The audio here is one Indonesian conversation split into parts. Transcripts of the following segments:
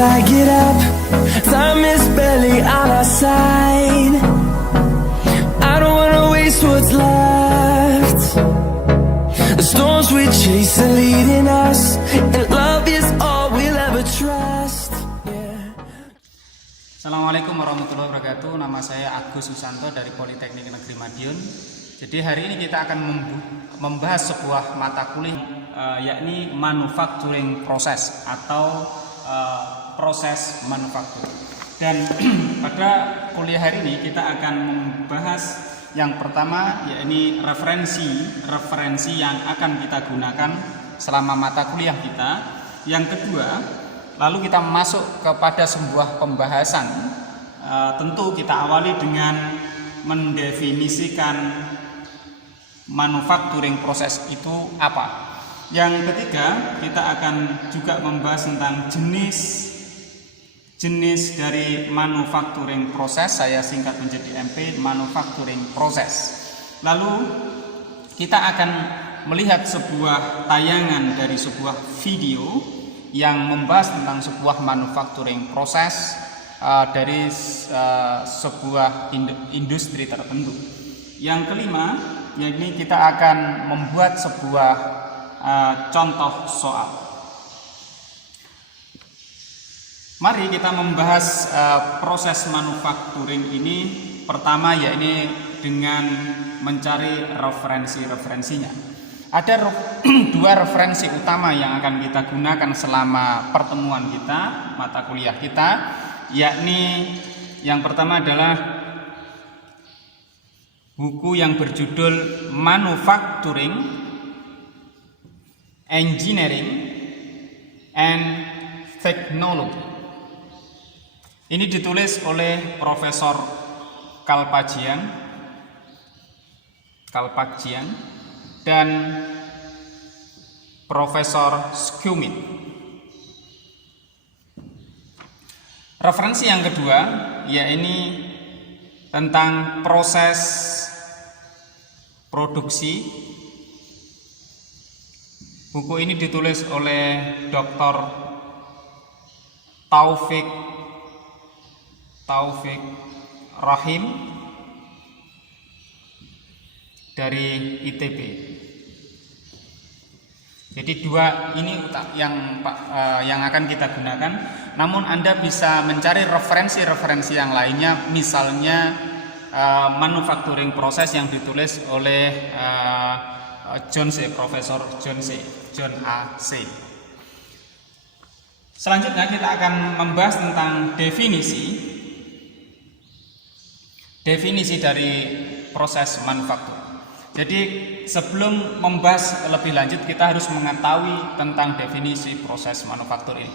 I get up, time is barely on our side. I don't wanna waste what's left. The storms we chase are leading us, and love is all we'll ever trust. Yeah. Assalamualaikum warahmatullahi wabarakatuh. Nama saya Agus Susanto dari Politeknik Negeri Madiun. Jadi hari ini kita akan membahas sebuah mata kuliah yakni manufacturing process atau proses manufaktur. Dan pada kuliah hari ini kita akan membahas yang pertama yakni referensi yang akan kita gunakan selama mata kuliah kita. Yang kedua, lalu kita masuk kepada sebuah pembahasan. Tentu kita awali dengan mendefinisikan manufacturing proses itu apa. Yang ketiga, kita akan juga membahas tentang jenis dari manufacturing proses. Saya singkat menjadi MP, manufacturing proses. Lalu kita akan melihat sebuah tayangan dari sebuah video yang membahas tentang sebuah manufacturing proses dari sebuah industri tertentu. Yang kelima, yakni kita akan membuat sebuah contoh soal. Mari kita membahas proses manufacturing ini. Pertama yakni dengan mencari referensinya. Ada dua referensi utama yang akan kita gunakan selama pertemuan kita, mata kuliah kita, yakni yang pertama adalah buku yang berjudul Manufacturing, Engineering, and Technology. Ini ditulis oleh Profesor Kalpakjian dan Profesor Skjumit. Referensi yang kedua yakni tentang proses produksi. Buku ini ditulis oleh Dr. Taufik Rahim dari ITB. Jadi dua ini yang akan kita gunakan. Namun Anda bisa mencari referensi yang lainnya, misalnya manufacturing proses yang ditulis oleh Profesor John A. C. Selanjutnya kita akan membahas tentang definisi dari proses manufaktur. Jadi sebelum membahas lebih lanjut kita harus mengetahui tentang definisi proses manufaktur ini.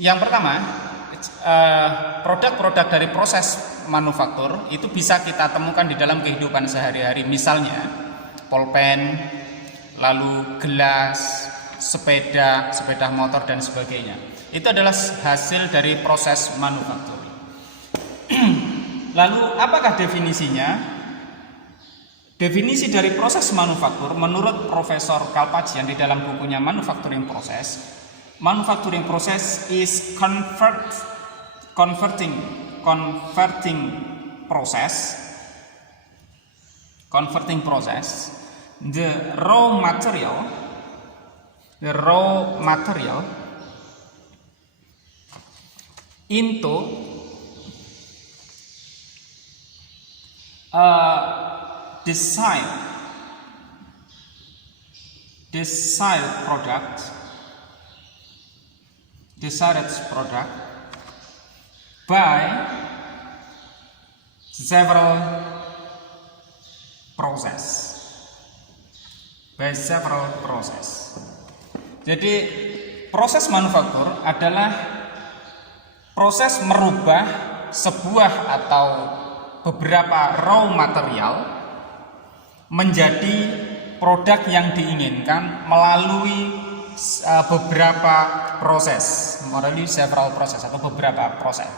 Yang pertama, produk-produk dari proses manufaktur itu bisa kita temukan di dalam kehidupan sehari-hari. Misalnya pulpen, lalu gelas, sepeda motor dan sebagainya. Itu adalah hasil dari proses manufaktur. Lalu apakah definisinya? Definisi dari proses manufaktur menurut Profesor Kalpakjian di dalam bukunya Manufacturing Process. Manufacturing process is converting process the raw material into desired product by several process. Jadi proses manufaktur adalah proses merubah sebuah atau beberapa raw material menjadi produk yang diinginkan melalui beberapa proses, several proses atau beberapa proses.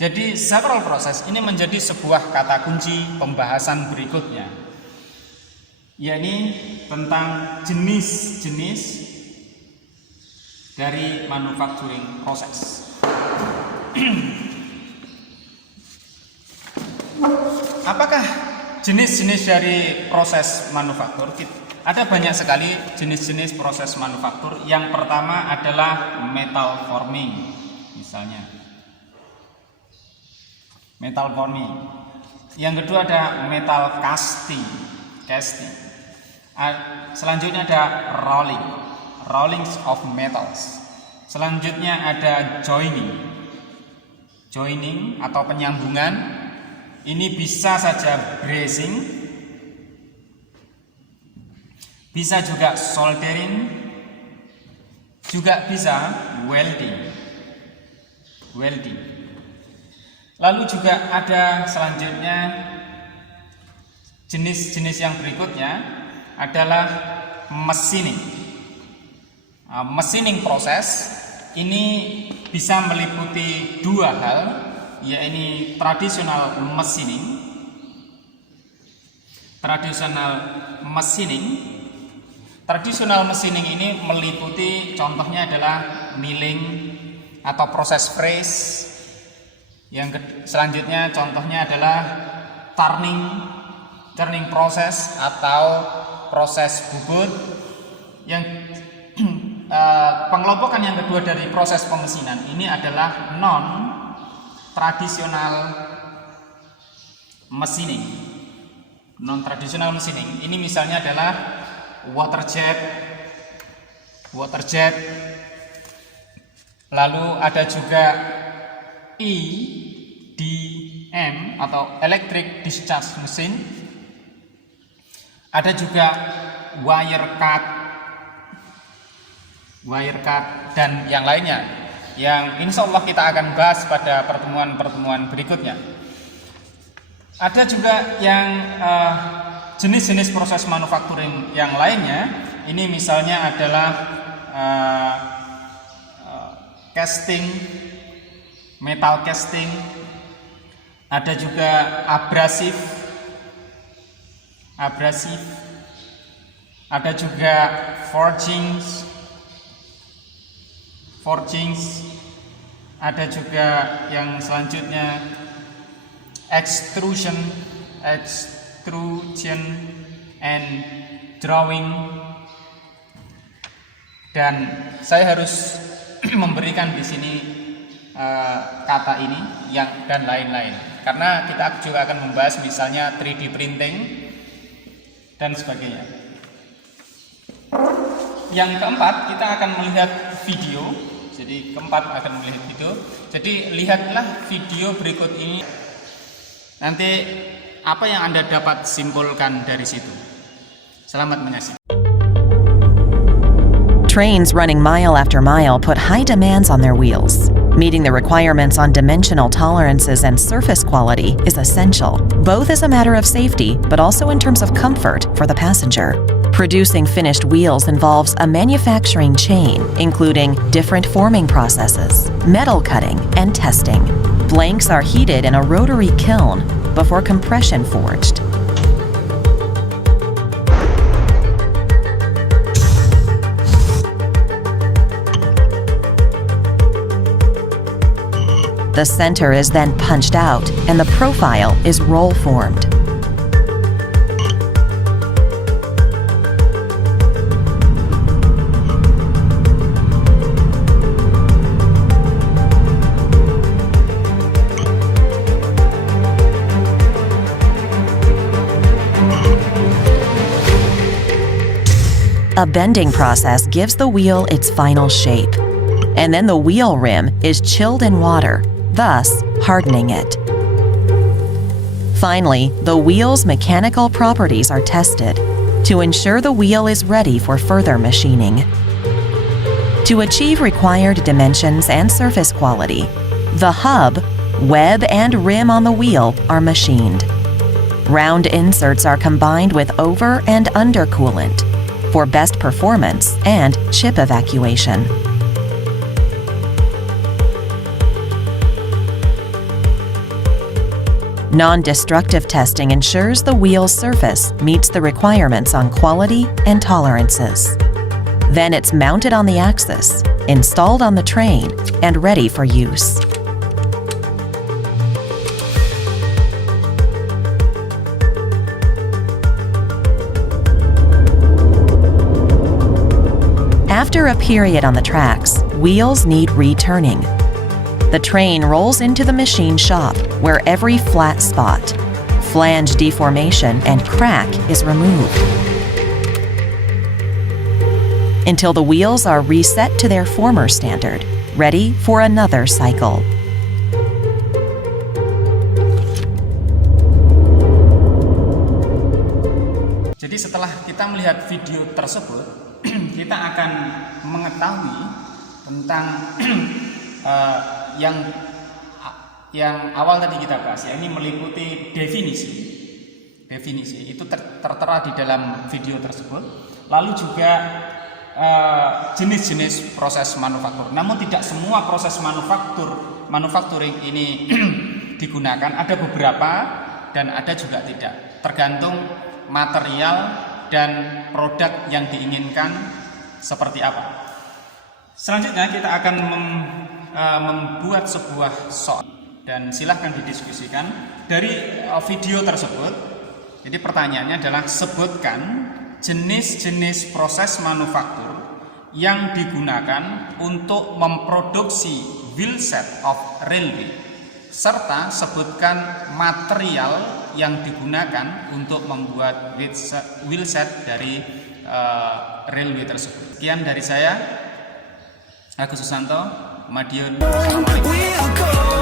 Jadi several proses ini menjadi sebuah kata kunci pembahasan berikutnya, yakni tentang jenis-jenis dari manufacturing process. Apakah jenis-jenis dari proses manufaktur? Ada banyak sekali jenis-jenis proses manufaktur. Yang pertama adalah metal forming, misalnya metal forming. Yang kedua ada metal casting. Selanjutnya ada rolling of metals. Selanjutnya ada joining atau penyambungan. Ini bisa saja brazing, bisa juga soldering, juga bisa welding. Lalu juga ada selanjutnya jenis-jenis yang berikutnya adalah machining. Machining proses ini bisa meliputi dua hal, yaitu traditional machining. Traditional machining ini meliputi, contohnya adalah milling atau proses press. Selanjutnya contohnya adalah turning proses atau proses bubut. Yang pengelompokan yang kedua dari proses pemesinan ini adalah non traditional machining. Ini misalnya adalah water jet. Lalu ada juga EDM atau electric discharge machine. Ada juga wire cut dan yang lainnya, yang insya Allah kita akan bahas pada pertemuan berikutnya. Ada juga yang jenis-jenis proses manufacturing yang lainnya. Ini misalnya adalah casting, metal casting. Ada juga abrasif. Ada juga forgings. Ada juga yang selanjutnya extrusion and drawing. Dan saya harus memberikan di sini kata ini dan lain-lain, karena kita juga akan membahas misalnya 3D printing dan sebagainya. Yang keempat, kita akan melihat video. Jadi lihatlah video berikut ini. Nanti apa yang Anda dapat simpulkan dari situ. Selamat menyaksikan. Trains running mile after mile put high demands on their wheels. Meeting the requirements on dimensional tolerances and surface quality is essential, both as a matter of safety but also in terms of comfort for the passenger. Producing finished wheels involves a manufacturing chain, including different forming processes, metal cutting, and testing. Blanks are heated in a rotary kiln before compression forged. The center is then punched out and the profile is roll formed. A bending process gives the wheel its final shape, and then the wheel rim is chilled in water, thus hardening it. Finally, the wheel's mechanical properties are tested to ensure the wheel is ready for further machining. To achieve required dimensions and surface quality, the hub, web, and rim on the wheel are machined. Round inserts are combined with over and under coolant for best performance and chip evacuation. Non-destructive testing ensures the wheel's surface meets the requirements on quality and tolerances. Then it's mounted on the axis, installed on the train, and ready for use. After a period on the tracks, wheels need returning. The train rolls into the machine shop where every flat spot, flange deformation, and crack is removed until the wheels are reset to their former standard, ready for another cycle. Jadi setelah kita melihat video tersebut, kita akan mengetahui tentang yang awal tadi kita bahas, ya, ini meliputi definisi itu tertera di dalam video tersebut. Lalu juga jenis-jenis proses manufaktur. Namun tidak semua proses manufacturing ini digunakan. Ada beberapa dan ada juga tidak. Tergantung material dan produk yang diinginkan seperti apa. Selanjutnya kita akan membuat sebuah soal dan silahkan didiskusikan dari video tersebut. Jadi pertanyaannya adalah sebutkan jenis-jenis proses manufaktur yang digunakan untuk memproduksi wheelset of railway, serta sebutkan material yang digunakan untuk membuat wheelset dari railway tersebut. Sekian dari saya, Agus Susanto, Madiun. Assalamualaikum.